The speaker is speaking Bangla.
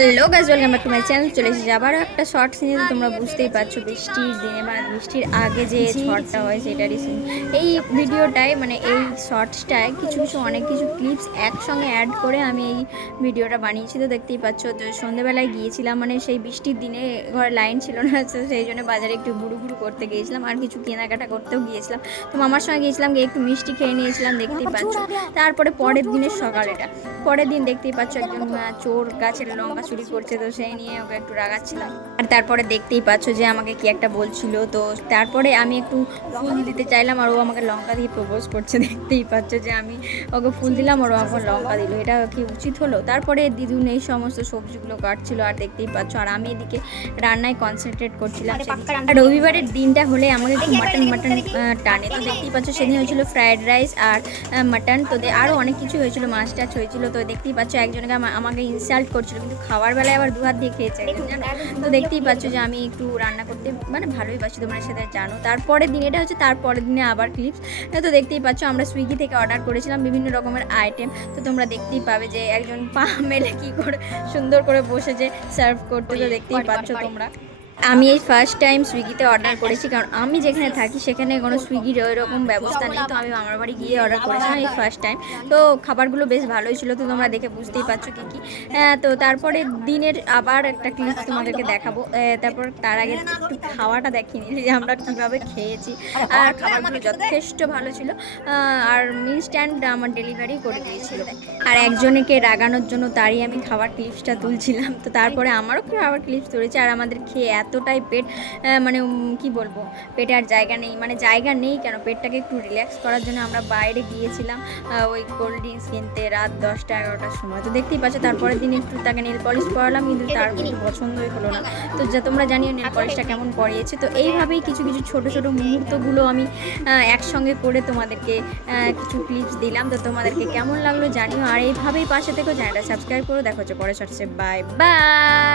হ্যালো গাছ welcome back to my channel. চলে এসেছি আবারও একটা শর্ট তো তোমরা বুঝতেই পারছ বৃষ্টির দিনে মানে বৃষ্টির আগে যে শর্টটা হয় সেটারই scene। এই ভিডিওটায় মানে এই শর্টসটায় কিছু কিছু অনেক কিছু ক্লিপস একসঙ্গে অ্যাড করে আমি এই ভিডিওটা বানিয়েছি। তো দেখতেই পাচ্ছ তো সন্ধেবেলায় গিয়েছিলাম মানে সেই বৃষ্টির দিনে ঘরে লাইন ছিল না তো সেই জন্য বাজারে একটু ঘুরু ঘুরু করতে গিয়েছিলাম। আর কিছু কেনাকাটা করতেও গিয়েছিলাম। তো মামার সঙ্গে গিয়েছিলাম গিয়ে একটু মিষ্টি খেয়ে নিয়েছিলাম দেখতেই পাচ্ছ। তারপরে পরের দিনের সকাল এটা। পরের দিন দেখতেই পাচ্ছ একজন চোর গাছের লঙ্কা চুরি করছে তো সেই নিয়ে ওকে একটু রাগাচ্ছিলাম। আর তারপরে দেখতেই পাচ্ছ যে আমাকে কি একটা বলছিল তো তারপরে আমি একটু ফুল দিতে চাইলাম আর ও আমাকে লঙ্কা দিয়ে প্রপোজ করছে। দেখতেই পাচ্ছ যে আমি ওকে ফুল দিলাম আর ও আমাকে লঙ্কা দিল। এটা কি উচিত হলো? তারপরে দিদুন এই সমস্ত সবজিগুলো কাটছিল আর দেখতেই পাচ্ছ আর আমি এদিকে রান্নায় কনসেন্ট্রেট করছিলাম আর রবিবারের দিনটা হলে আমাকে একটু মাটন মাটন টানে। তো দেখতেই পাচ্ছ সেদিন হয়েছিল ফ্রায়েড রাইস আর মাটন তো আরও অনেক কিছু হয়েছিল মাছ টাছ হয়েছিল। তো দেখতেই পাচ্ছ একজনকে আমা- আমাকে ইনসাল্ট করছিল কিন্তু খাওয়ার বেলায় আবার দু হাত দিয়ে খেয়েছে? তো দেখতেই পাচ্ছ যে আমি একটু রান্না করতে মানে ভালোই পাচ্ছি তোমরা সেটা জানো। তারপরের দিন, এটা হচ্ছে তারপরের দিনে আবার ক্লিপস তো দেখতেই পাচ্ছ আমরা সুইগি থেকে অর্ডার করেছিলাম বিভিন্ন রকমের আইটেম তো তোমরা দেখতেই পাবে যে একজন পা মেলে কী করে সুন্দর করে বসে যে সার্ভ করতে। তো দেখতেই পাচ্ছ তোমরা। আমি এই ফার্স্ট টাইম সুইগিতে অর্ডার করেছি কারণ আমি যেখানে থাকি সেখানে কোনো সুইগির ওই রকম ব্যবস্থা নেই। তো আমি মামার বাড়ি গিয়ে অর্ডার করেছিলাম এই ফার্স্ট টাইম তো খাবারগুলো বেশ ভালোই ছিল তো তোমরা দেখে বুঝতেই পারছ কি কি। হ্যাঁ, তো তারপরে দিনের আবার একটা ক্লিপ তোমাদেরকে দেখাবো। তারপর তার আগে একটু খাওয়াটা দেখিয়ে নিই যে আমরা কীভাবে খেয়েছি। আর খাবারগুলো যথেষ্ট ভালো ছিল। আর ইনস্ট্যান্ট আমার ডেলিভারি করে দিয়েছিল। আর একজনকে রাগানোর জন্য তারই আমি খাবার ক্লিপসটা তুলছিলাম। তো তারপরে আমারও খাবার ক্লিপস তুলেছে আর আমাদের খেয়ে এতটাই পেট মানে কি বলব পেটে আর জায়গা নেই মানে জায়গা নেই কেন? পেটটাকে একটু রিল্যাক্স করার জন্য আমরা বাইরে গিয়েছিলাম ওই কোল্ড ড্রিঙ্কস কিনতে রাত দশটা এগারোটার সময়। তো দেখতেই পাচ্ছ তারপরের দিন একটু তাকে নেল পলিশ পরালাম কিন্তু তার কিন্তু পছন্দই হলো না। তো যা তোমরা জানিও নেল পলিশটা কেমন পরিয়েছে। তো এইভাবেই কিছু কিছু ছোট ছোট মুহূর্তগুলো আমি একসঙ্গে করে তোমাদেরকে কিছু ক্লিপস দিলাম। তো তোমাদেরকে কেমন লাগল জানিও। আর এইভাবেই পাশে থেকেও চ্যানেলটা সাবস্ক্রাইব করো। দেখো হচ্ছে পরে শর্টসে বাই বাই